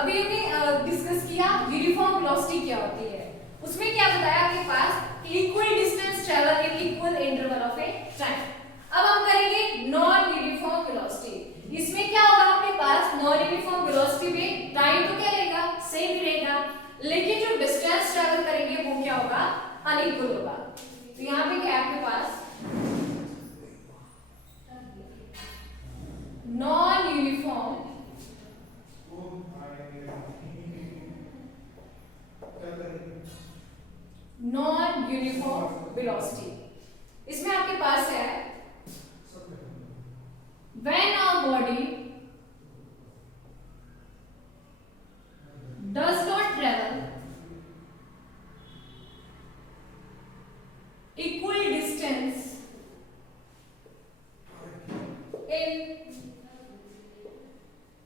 अभी हमने डिस्कस किया यूनिफॉर्म वेलोसिटी क्या होती है। उसमें क्या बताया आपके पास equal distance travel in equal interval of a time. अब हम करेंगे नॉन यूनिफॉर्म वेलोसिटी। इसमें क्या होगा आपके पास नॉन यूनिफॉर्म वेलोसिटी में टाइम तो क्या रहेगा सेम ही रहेगा, लेकिन जो डिस्टेंस ट्रेवल करेंगे वो क्या होगा अनइक्वल होगा। तो यहाँ पे क्या है आपके पास नॉन यूनिफॉर्म वेलोसिटी। इसमें आपके पास है when a body does not travel equal distance in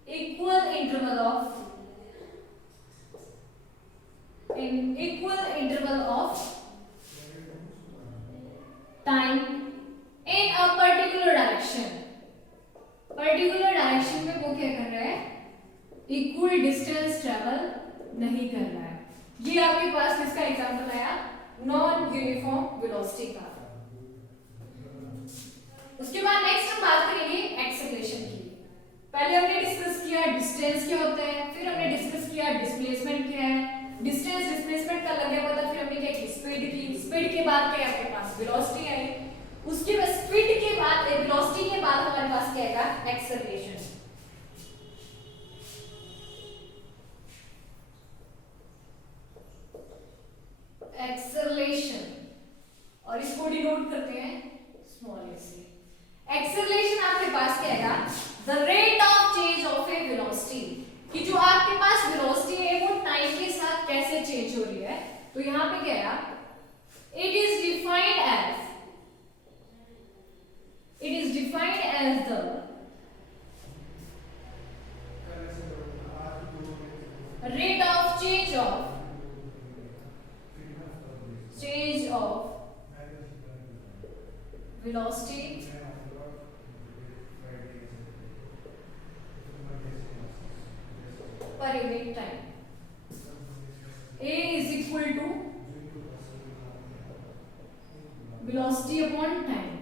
equal interval of time in a particular direction। Particular direction में वो क्या कर रहा है इक्वल डिस्टेंस ट्रेवल नहीं कर रहा है। ये आपके पास किसका एग्जांपल आया नॉन यूनिफॉर्म वेलोसिटी का। उसके बाद नेक्स्ट हम बात करेंगे एक्सेलरेशन की। पहले हमने डिस्कस किया डिस्टेंस क्या होता है, फिर हमने डिस्कस किया डिस्प्लेसमेंट क्या है। डिस्टेंस डिस्प्लेसमेंट का लग गया पता, फिर हमने क्या की स्पीड की। स्पीड के बाद क्या है आपके पास वेलोसिटी आई, उसके बाद स्पीड के बाद वेलोसिटी के बाद हमारे पास क्या आएगा एक्सेलरेशन। एक्सेलरेशन और इसको डिनोट करते हैं स्मॉल ए से। एक्सेलरेशन आपके पास क्या आएगा the rate of change of A velocity, कि जो आपके पास वेलोसिटी है वो टाइम के साथ कैसे चेंज हो रही है। तो यहां पे क्या आया it is defined as the rate of change of velocity per unit time। A is equal to velocity upon time।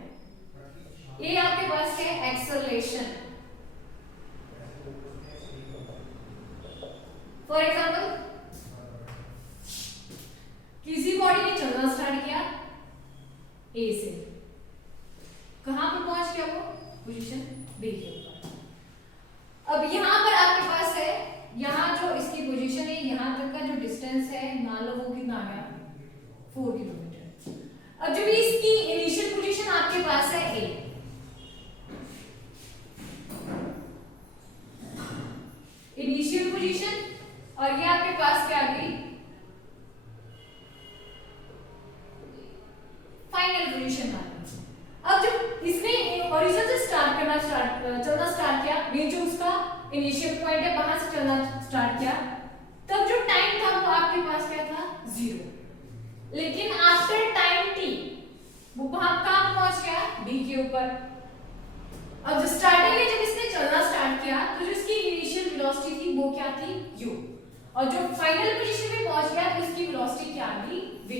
ये आपके पास है एक्सेलरेशन। फॉर एग्जाम्पल किसी बॉडी ने चलना स्टार्ट किया ए से, कहां पर पहुंच गया वो पोजीशन बी के ऊपर। अब यहां पर आपके पास है यहां जो इसकी पोजीशन है यहां तक का जो डिस्टेंस है मान लो वो कितना आ गया 4 किलोमीटर। अब जब इसकी इनिशियल पोजीशन आपके पास है ए, इनिशियल पोजीशन, और ये आपके पास क्या आ गई फाइनल पोजीशन आ गई। अब जब इसने ओरिजिन से चलना स्टार्ट किया, मीन जो उसका इनिशियल पॉइंट है वहां से चलना स्टार्ट किया, तब जो टाइम था वो आपके पास क्या था 0। लेकिन आफ्टर टाइम t वो वहां कहां पहुंच गया b के ऊपर। अब जो स्टार्टिंग में जब इसने चलना स्टार्ट किया तो जो इसकी इनिशियल वेलोसिटी थी वो क्या थी u, और जो फाइनल पोजीशन में पहुंच गया तो इसकी वेलोसिटी क्या आ गई v।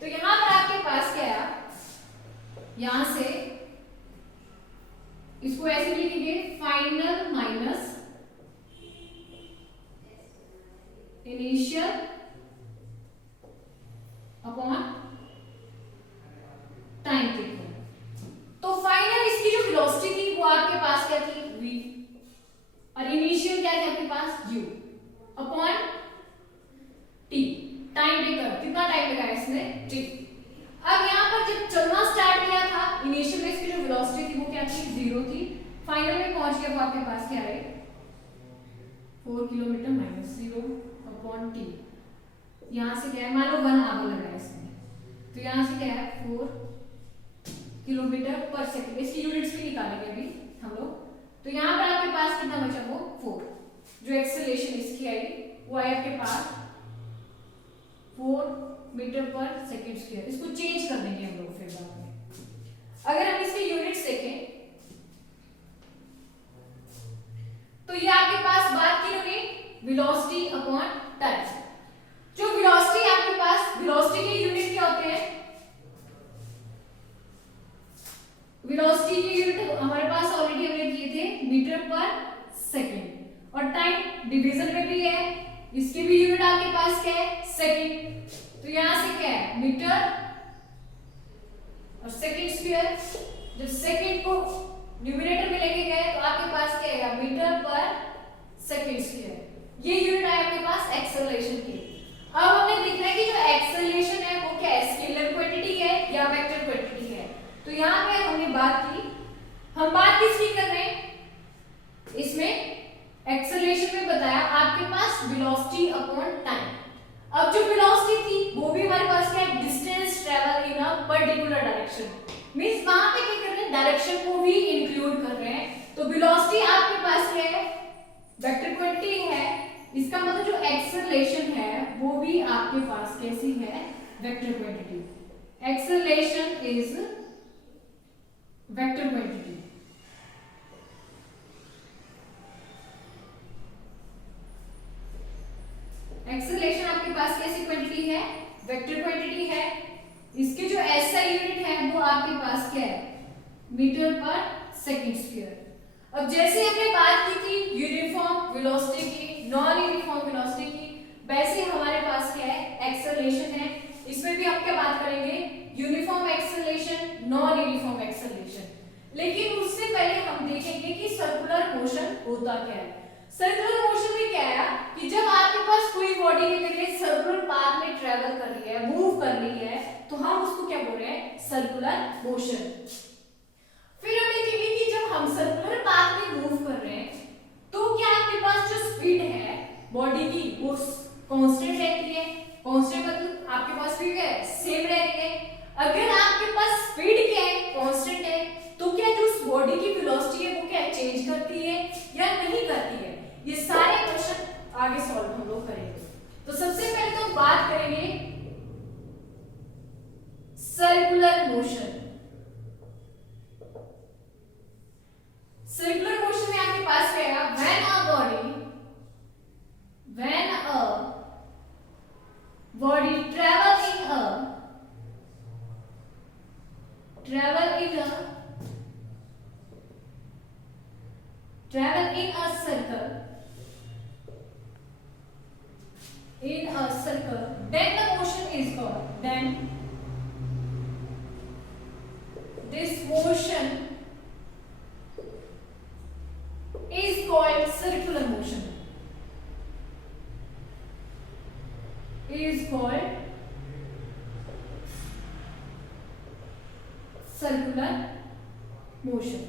तो यहां पर आपके पास क्या आया, यहां से इसको ऐसे लिखेंगे final minus initial upon time के। तो फाइनल इसकी जो वेलोसिटी थी वो आपके पास क्या थी v, और इनिशियल क्या थी आपके पास u upon t। Time taker कितना टाइम लगा इसने t। अब यहां पर जब चलना स्टार्ट किया था इनिशियल में इसकी जो वेलोसिटी थी वो क्या थी 0 थी, फाइनल में पहुंच गया वो आपके पास क्या है 4 किलोमीटर माइनस 0 अपॉन t। यहां से क्या है मान लो 1 आगे लगा इसने, तो यहां से क्या है 4 किलोमीटर पर सेकंड। इसकी यूनिट्स भी निकालेंगे अभी हम लोग। तो यहाँ पर आपके पास कितना बचा वो 4। जो एक्सेलरेशन इसकी आई वो आई आपके पास 4 मीटर पर सेकंड स्क्वायर। इसको चेंज कर देंगे हम लोग फिर बाद में। अगर हम इसके यूनिट्स देखें तो ये आपके पास बात की हमने वेलोसिटी अपॉन टाइम। जो वेलोसिटी आपके पास, वेलोसिटी के यूनिट क्या होते हैं? वेलोसिटी के यूनिट हमारे पास ऑलरेडी हमने किए थे मीटर पर सेकंड, और टाइम डिवीजन में भी है, इसके भी यूनिट आपके पास क्या है? सेकंड। तो यहां से क्या है? मीटर और सेकंड स्क्वायर। जब सेकंड को न्यूमरेटर में लेके गए तो आपके पास क्या आएगा? मीटर पर सेकंड स्क्वायर। ये यूनिट आया आपके पास एक्सेलरेशन की। अब हमें देखना है कि जो एक्सेलरेशन है वो क्या है? स्केलर क्वांटिटी है या वेक्टर क्वांटिटी है? तो यहाँ पे हमने बात की, हम बात किसकी कर रहे हैं इसमें? एक्सेलरेशन में बताया आपके पास वेलोसिटी अपॉन टाइम। अब जो वेलोसिटी थी वो भी हमारे पास क्या है? Distance travel in a particular direction. Means वहां पे क्या कर रहे हैं? डायरेक्शन को भी इंक्लूड कर रहे हैं। तो वेलोसिटी आपके पास क्या है? वेक्टर क्वांटिटी है। इसका मतलब जो एक्सेलरेशन है वो भी आपके पास कैसी है? Vector quantity. Acceleration is vector quantity. Acceleration आपके पास कैसी क्वांटिटी है? वेक्टर क्वांटिटी है। इसके जो एसआई यूनिट है वो आपके पास क्या है? मीटर पर सेकंड स्क्वायर। अब जैसे हमने बात की थी यूनिफॉर्म वेलोसिटी की, नॉन यूनिफॉर्म वेलोसिटी की, वैसे हमारे पास क्या है? एक्सेलरेशन है। इसमें भी हम क्या बात करेंगे? Uniform acceleration, non uniform acceleration. लेकिन उससे पहले हम देखेंगे कि सर्कुलर मोशन होता क्या है। सर्कुलर मोशन में क्या है कि जब आपके पास कोई बॉडी के लिए सर्कुलर पाथ में ट्रेवल कर रही है, मूव कर रही है, तो हम उसको क्या बोल रहे हैं? Circular motion. फिर हम देखेंगे कि जब हम सर्कुलर पाथ में मूव कर रहे हैं तो क्या आपके पास जो स्पीड है बॉडी की वो कांस्टेंट रहती है? कांस्टेंट मतलब आपके पास स्पीड है सेम रह रही है। अगर आपके पास स्पीड क्या है? कांस्टेंट है, तो क्या जो उस बॉडी की वेलोसिटी है वो क्या चेंज करती है या नहीं करती है? ये सारे क्वेश्चन आगे सॉल्व हम लोग करेंगे। तो सबसे पहले तो हम बात करेंगे सर्कुलर मोशन। सर्कुलर मोशन में आपके पास क्या है? When a body travel in a circle, then the motion is called, then this motion is called circular motion, is called circular motion।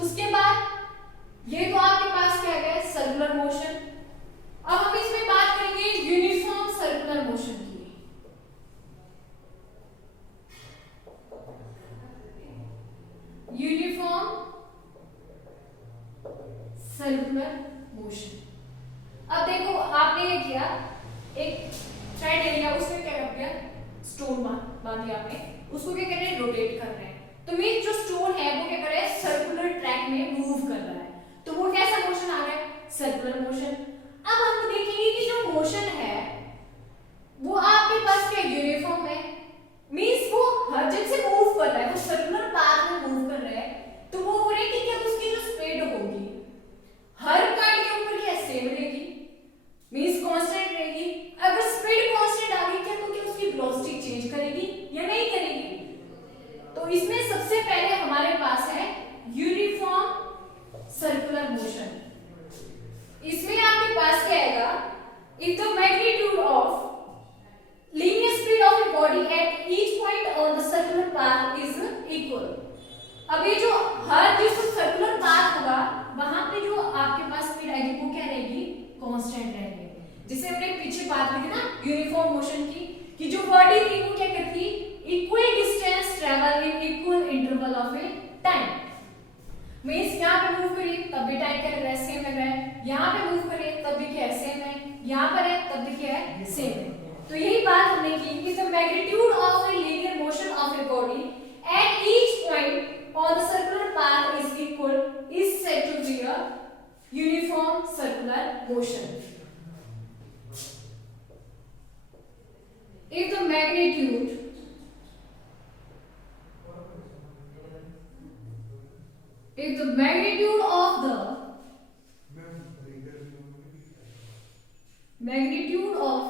उसके बाद ये तो आपके पास क्या है? Circular motion. अब हम इसमें बात करेंगे यूनिफॉर्म सर्कुलर मोशन की। Uniform circular motion. अब देखो आपने ये किया, एक थ्रेड एरिया उसमें क्या कर दिया? स्टोन बांध दिया आपने, उसको क्या कर रहे हैं? रोटेट कर रहे हैं। तो मीन जो स्टोन है वो क्या कर रहा है? सर्कुलर ट्रैक में मूव कर रहा है, तो वो कैसा मोशन आ गया? Circular motion. अब हम देखेंगे कि जो मोशन है वो आपके पास क्या यूनिफॉर्म है, मींस वो हर जगह से मूव कर रहा है, वो सर्कुलर पाथ में मूव कर रहा है, तो वो हो रहा है कि क्या उसकी जो स्पीड होगी हर पॉइंट के ऊपर क्या सेम रहेगी, मींस कांस्टेंट रहेगी। अगर स्पीड कांस्टेंट आ गई क्या तो क्या उसकी वेलोसिटी चेंज करेगी या नहीं करेगी? तो इसमें सबसे पहले हमारे पास है यूनिफॉर्म सर्कुलर मोशन। इसमें आपके पास क्या आएगा? If the magnitude of linear speed of a body at each point on the circular path is equal. अब ये जो हर जिस सर्कुलर पाथ होगा वहां पे जो आपके पास स्पीड आएगी वो क्या रहेगी? कांस्टेंट रहेगी। जिसे हमने पीछे बात की थी ना यूनिफॉर्म मोशन की, कि जो बॉडी थी वो क्या करती? Equal distance travel in equal interval of a time. Means यहां पे मूव करिए तब भी टाइम क्या लग रहा है? सेम लग रहा है। यहां पे मूव करिए तब भी क्या है? सेम है। यहां पर है तब भी क्या है? सेम है। तो यही बात हमने की कि the magnitude of a linear motion of a body at each point on the circular path is equal is said to be a uniform circular motion. If the magnitude of the magnitude of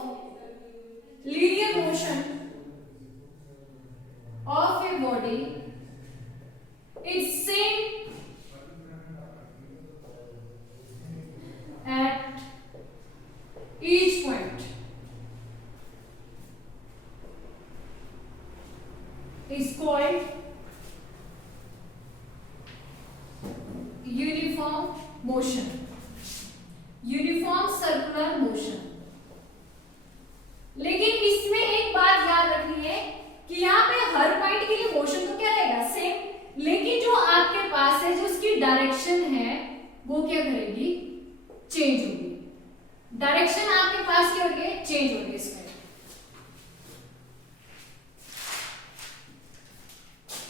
linear motion of a body is same at each point is called uniform motion, uniform circular motion. लेकिन इसमें एक बात याद रखनी है कि यहाँ पे हर पॉइंट के लिए मोशन तो क्या रहेगा, सेम, लेकिन जो आपके पास है जो उसकी डायरेक्शन है वो क्या करेगी, चेंज होगी। डायरेक्शन आपके पास क्या होगी, चेंज होगी। इसमें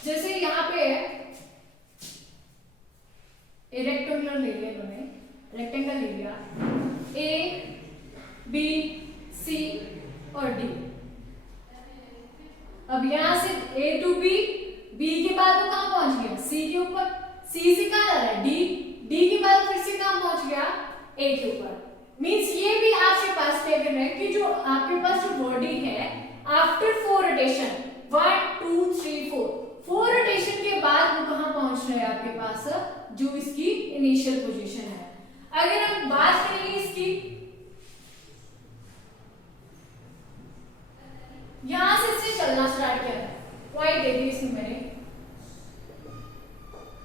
जैसे यहाँ पे रेक्टेंगुलर ले लिया इन्होंने, रेक्टेंगल ले लिया, ए बी सी और डी। अब यहां से ए टू बी, बी के बाद वो कहां पहुंच गया, सी के ऊपर, सी से कहां जा रहा है, डी, डी के बाद फिर से कहां पहुंच गया, ए के ऊपर। मींस ये भी आपके पास टेबल है कि जो आपके पास जो बॉडी है आफ्टर 4 रोटेशन, 1 2 3 4 रोटेशन के बाद वो कहां पहुंच रहा है आपके पास, जो इसकी इनिशियल पोजीशन है। अगर हम बात करेंगे इसकी, यहां से इससे चलना स्टार्ट किया, पॉइंट दे दी इसमें मैंने।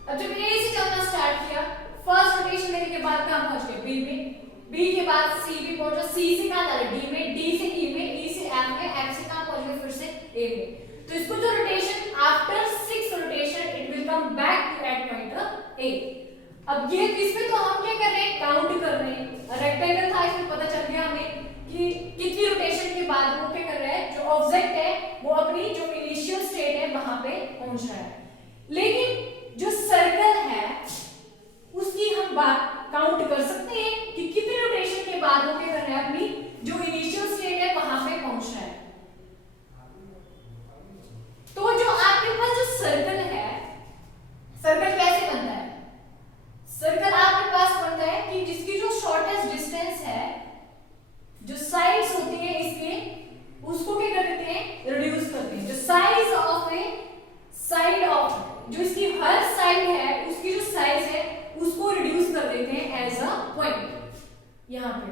अब जब ए से चलना स्टार्ट किया, फर्स्ट रोटेशन लेने के बाद कहां पहुंच गए, बी में, बी के बाद सी भी पहुंचा, सी से कहां जा रहे, डी में, डी से ई में, ई से एफ में, एफ से कहां पहुंच गए, फिर से ए में। तो इसको जो rotation after 6 rotation it will come back to at point A. अब ये इसमें तो हम क्या कर रहे हैं, काउंट कर रहे हैं। रेक्टेंगल था, इसमें पता चल गया हमें कि कितनी रोटेशन के बाद वो क्या कर रहा है, जो ऑब्जेक्ट है वो अपनी जो इनिशियल स्टेट है वहां पे पहुंच रहा है। लेकिन जो सर्कल है उसकी हम बात काउंट कर सकते हैं कि कितने रोटेशन के बाद वो क्या कर रहा है, अपनी जो इनिशियल स्टेट है वहां पे पहुंच रहा है। तो जो आपके पास जो सर्कल है, सर्कल कैसे बनता है, सर्कल आपके पास बनता है कि जिसकी जो शॉर्टेस्ट डिस्टेंस है, जो साइड्स होती है इसके, उसको क्या कर देते हैं, रिड्यूस करते हैं। जो size of A side of, जो इसकी हर साइड है उसकी जो साइज है उसको रिड्यूस कर देते हैं एज अ पॉइंट यहां पे।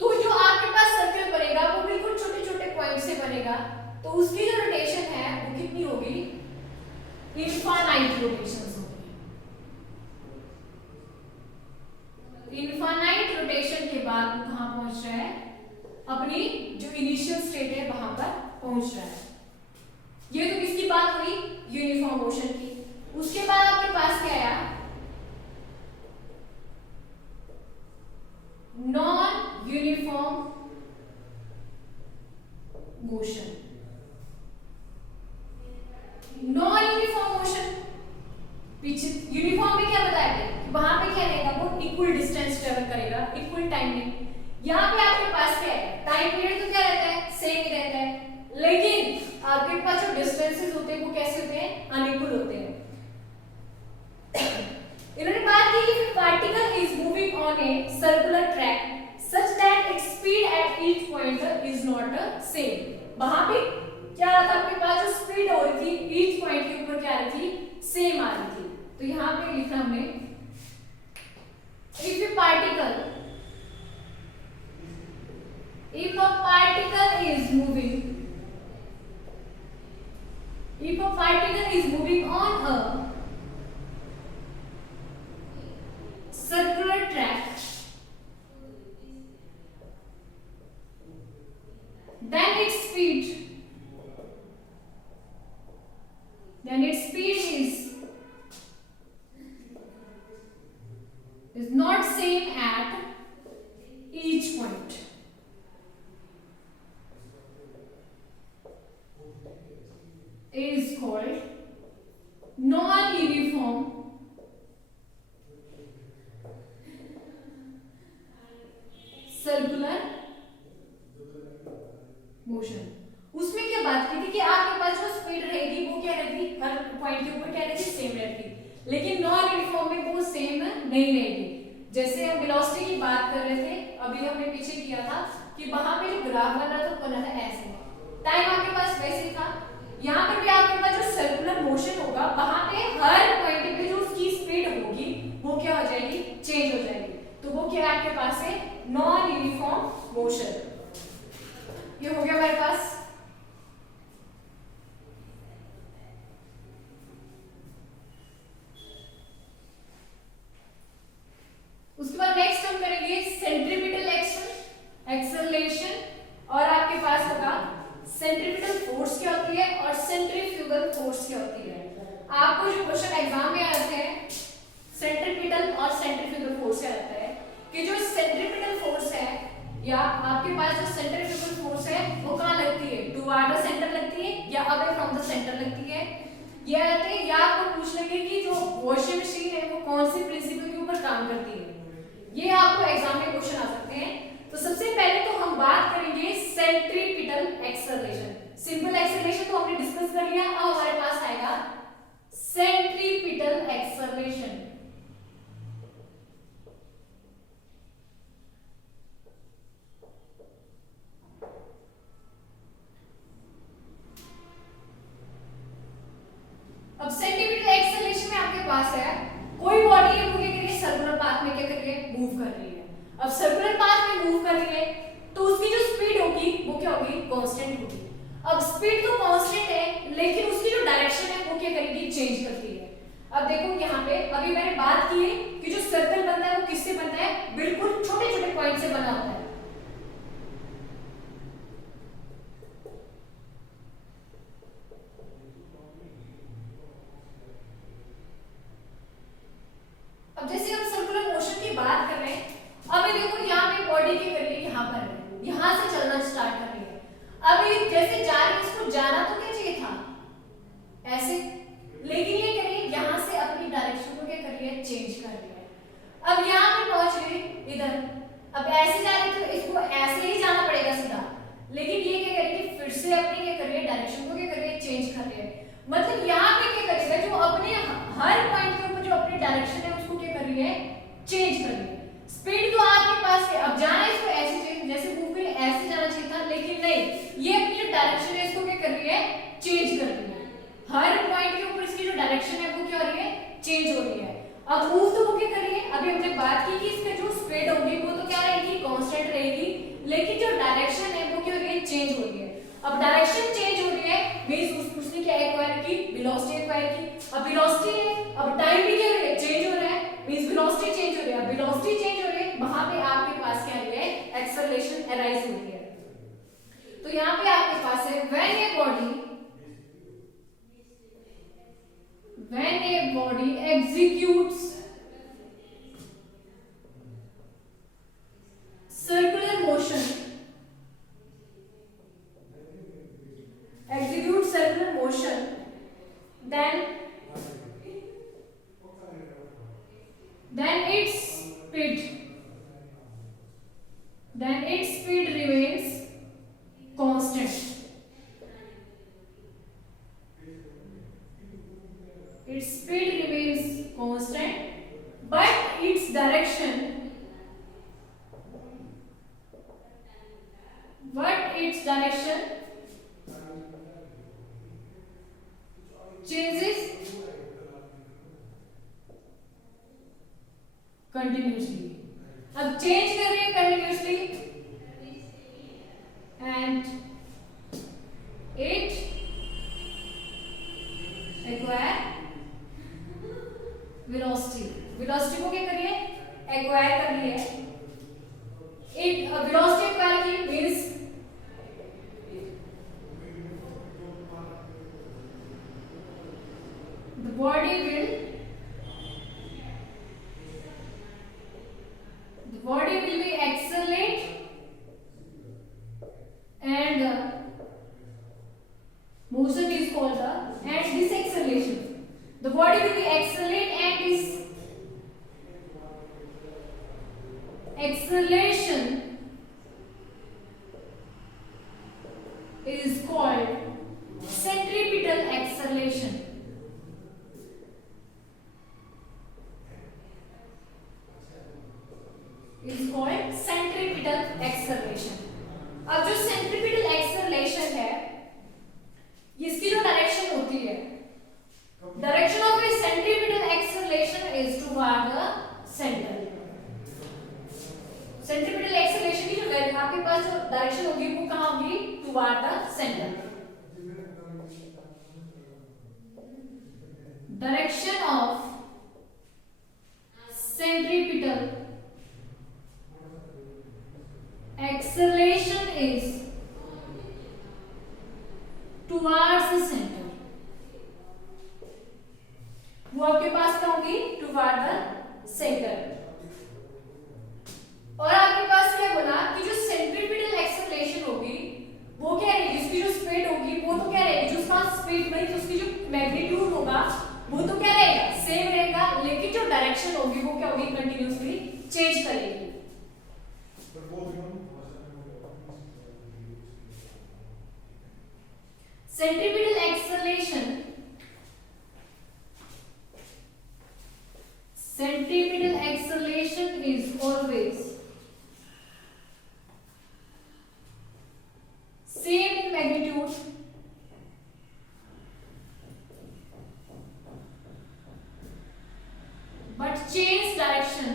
तो जो आपके पास सर्कल बनेगा वो बिल्कुल छोटे छोटे पॉइंट से बनेगा। तो उसकी जो रोटेशन है वो कितनी होगी, इनफाइनाइट रोटेशंस होगी। इनफाइनाइट रोटेशन के बाद वो कहां पहुंच रहा है, अपनी जो इनिशियल स्टेट है वहां पर पहुंच रहा है। ये तो किसकी बात हुई, यूनिफॉर्म मोशन की। उसके बाद आपके पास क्या आया, non uniform motion. Non uniform motion, पीछे यूनिफॉर्म में क्या बताया थे, वहां पे क्या रहेगा, वो इक्वल डिस्टेंस ट्रेवल करेगा इक्वल टाइम में। यहाँ पे आपके पास क्या है, टाइम पीरियड तो क्या रहता है, सेम ही रहता है, लेकिन आपके पास जो डिस्टेंसेस होते हैं वो कैसे होते हैं, अनइक्वल होते हैं। इन्होंने बात की कि particle is moving on a circular track such that its speed at each point is not same. वहां पे क्या रहा था, आपके पास जो स्पीड हो रही थी ईच पॉइंट के ऊपर क्या आ रही थी, सेम आ रही थी। तो यहां पे लिखा हमने, if A particle, if a particle is moving, if a particle is moving on a circular track, then its speed is not same at each point. Is called non-uniform हमें वो सेम नहीं रहेगी। जैसे हम वेलोसिटी की बात कर रहे थे, अभी हमने पीछे किया था कि वहां पे जो ग्राफ बन रहा था बना था ऐसे, टाइम आपके पास वैसे ही था। यहाँ पर भी आपके पास जो सर्कुलर मोशन होगा वहां पे हर पॉइंट पे जो उसकी स्पीड होगी वो क्या हो जाएगी, चेंज हो जाएगी। तो वो क्या आपके पास है, नॉन यूनिफॉर्म मोशन। ये हो गया हमारे पास। उसके बाद नेक्स्ट हम करेंगे सेंट्रीपिटल एक्सेलरेशन, और आपके पास होगा सेंट्रीपिटल फोर्स क्या होती है और सेंट्रीफ्यूगल फोर्स क्या होती है। आपको जो क्वेश्चन एग्जाम में आते हैं सेंट्रीपिटल और सेंट्रीफ्यूगल फोर्स क्या रहता है कि जो सेंट्रीपिटल फोर्स है या आपके पास जो सेंट्रीफ्यूगल फोर्स है वो कहाँ लगती है, टुवर्ड द सेंटर लगती है या अवे फ्रॉम द सेंटर लगती है। ये आते हैं, या आपको पूछ लेंगे कि जो वॉशिंग मशीन है वो कौन सी प्रिंसिपल के ऊपर काम करती है, ये आपको एग्जाम में क्वेश्चन आ सकते हैं। तो सबसे पहले तो हम बात करेंगे सेंट्रीपिटल एक्सेलरेशन। सिंपल एक्सेलरेशन तो हमने डिस्कस कर लिया, अब हमारे पास आएगा सेंट्रीपिटल एक्सेलरेशन। अब सेंट्रीपिटल एक्सेलरेशन में आपके पास है कोई बॉडी है वो क्या कर रही है, सर्कुलर पाथ में क्या कर रही है, मूव कर रही है। अब सर्कुलर पाथ में मूव कर रही है तो उसकी जो स्पीड होगी वो क्या होगी, कांस्टेंट होगी। अब स्पीड तो कांस्टेंट है लेकिन उसकी जो डायरेक्शन है वो क्या करेगी, चेंज करती है। अब देखो यहाँ पे अभी मैंने बात की है कि जो सर्कल बनता है वो किससे बनता है, बिल्कुल छोटे छोटे पॉइंट से बना होता है। अब जैसे हम सर्कुलर मोशन की बात कर रहे हैं, अभी देखो यहाँ पे बॉडी क्या कर रही है, यहाँ पर है, यहाँ से चलना स्टार्ट कर रही है। अभी जैसे जा रही है, इसको जाना तो क्या चाहिए था, ऐसे, लेकिन ये कर रही है यहाँ से अपनी डायरेक्शन को क्या कर रही है, चेंज कर रही है। अब यहाँ पे पहुंच गई इधर, अब ऐसे जा रही तो इसको ऐसे ही जाना पड़ेगा सीधा, लेकिन ये क्या करेगी, फिर से अपनी क्या कर रही है, डायरेक्शन को क्या कर रही है, चेंज कर रही है। मतलब यहाँ पे क्या करेगा, जो अपने हर पॉइंट के ऊपर जो अपनी डायरेक्शन है उसको क्या कर रही है, चेंज कर रही है। स्पीड तो आपके पास है, अब जाना इसको ऐसे चाहिए, जैसे मूव करें ऐसे जाना चाहिए था, लेकिन नहीं, ये अपनी जो डायरेक्शन है इसको क्या कर रही है, चेंज कर रही है। हर पॉइंट के ऊपर इसकी जो डायरेक्शन है वो क्या हो रही है, चेंज हो रही है। अब मूव तो वो क्या कर रही है, अभी हमने बात की कि इसका जो स्पीड होगी वो तो क्या रहेगी, कांस्टेंट रहेगी, लेकिन जो डायरेक्शन है वो क्या हो रही है, चेंज हो रही है। अब डायरेक्शन चेंज हो रही है मींस उसने क्या एक्वायर की, वेलोसिटी एक्वायर की। अब वेलोसिटी है, अब टाइम भी क्या हो रहा है, चेंज हो रहा है, मींस वेलोसिटी चेंज हो रही है। अब वेलोसिटी चेंज हो रही है, वहां पे आपके पास क्या है, एक्सेलरेशन अराइज हो रही है। तो यहाँ पे आपके पास है when a body executes circular motion, then its speed remains constant. Its speed remains constant, but its direction changes continuously. अब चेंज कर रही है continuously and it acquire velocity को क्या करिए, एक्वायर कर रही है। इट वेलोसिटी एक्वायर की means the body will be accelerate and motion is called and this acceleration. The body will be accelerate and this acceleration is called centripetal acceleration. Centripetal acceleration. अब जो centripetal acceleration है, इसकी जो direction होती है, direction of A centripetal acceleration is toward the centre. Centripetal acceleration की जो आपके पास जो डायरेक्शन होगी वो कहां होगी? Toward the centre. Direction of centripetal acceleration is towards the center। वो आपके पास क्या होगी? Toward the centre. और आपके पास क्या बोला कि जो सेंट्रीपिटल एक्सेलरेशन होगी वो क्या रहेगी? उसकी जो स्पीड होगी वो तो क्या रहेगी? जो उसका स्पीड में उसकी जो मैग्नीट्यूड होगा वो तो क्या रहेगा? सेम रहेगा, लेकिन जो डायरेक्शन होगी वो क्या होगी? कंटिन्यूअसली चेंज करेगी। Centripetal acceleration, centripetal acceleration is always same in magnitude but change direction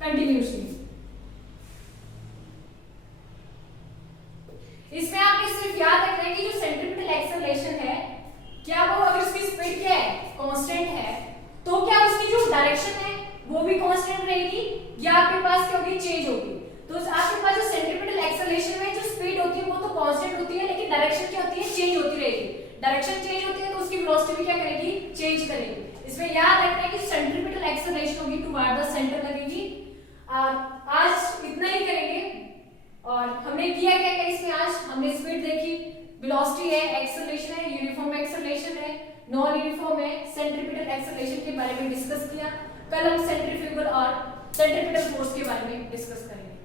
continuously। इसमें आपने सिर्फ याद रखना है कि जो सेंट्रीपिटल एक्सेलरेशन है, क्या वो अगर उसकी स्पीड क्या है? कांस्टेंट है, तो क्या उसकी जो डायरेक्शन है वो भी कांस्टेंट रहेगी या आपके पास क्या होगी? चेंज होगी। तो आपके पास जो सेंट्रीपिटल एक्सेलरेशन में जो स्पीड होती है वो तो कांस्टेंट होती है, लेकिन डायरेक्शन क्या होती है? चेंज होती रहेगी। डायरेक्शन चेंज होती है तो उसकी वेलोसिटी भी क्या करेगी? चेंज करेगी। इसमें याद रखना है कि सेंट्रीपिटल एक्सेलरेशन होगी टुवर्ड द सेंटर लगेगी। आज इतना ही करेंगे। और हमने किया क्या क्या इसमें? आज हमने स्पीड देखी, वेलोसिटी है, एक्सेलरेशन है, यूनिफॉर्म एक्सेलरेशन है, नॉन यूनिफॉर्म है, सेंट्रीपिटल एक्सेलरेशन के बारे में डिस्कस किया। कल हम सेंट्रीफ्यूगल और सेंट्रीपिटल फोर्स के बारे में डिस्कस करेंगे।